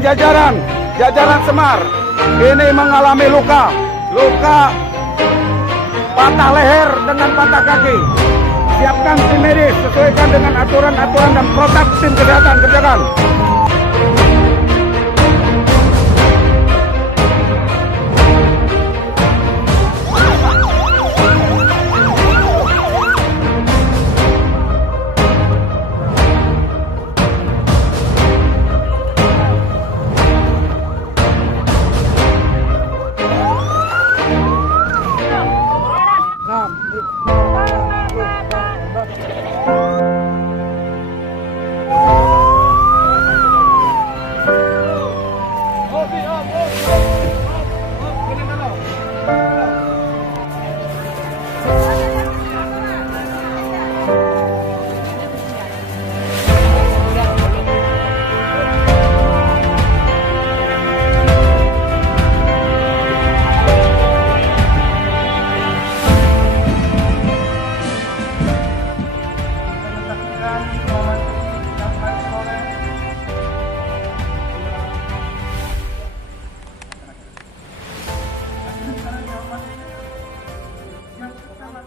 jajaran Semar ini mengalami luka patah leher dengan patah kaki. Siapkan tim medis sesuaikan dengan aturan dan protap tim kesehatan, kerjakan.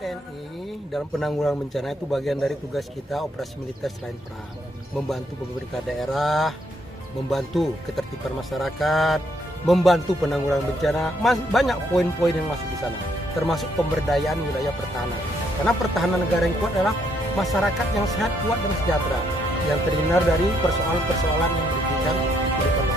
TNI dalam penanggulangan bencana itu bagian dari tugas kita operasi militer selain perang, membantu pemerintah daerah, membantu ketertiban masyarakat, membantu penanggulangan bencana. Banyak poin-poin yang masuk di sana, termasuk pemberdayaan wilayah pertahanan. Karena pertahanan negara yang kuat adalah masyarakat yang sehat, kuat dan sejahtera, yang terhindar dari persoalan-persoalan yang berkaitan dengan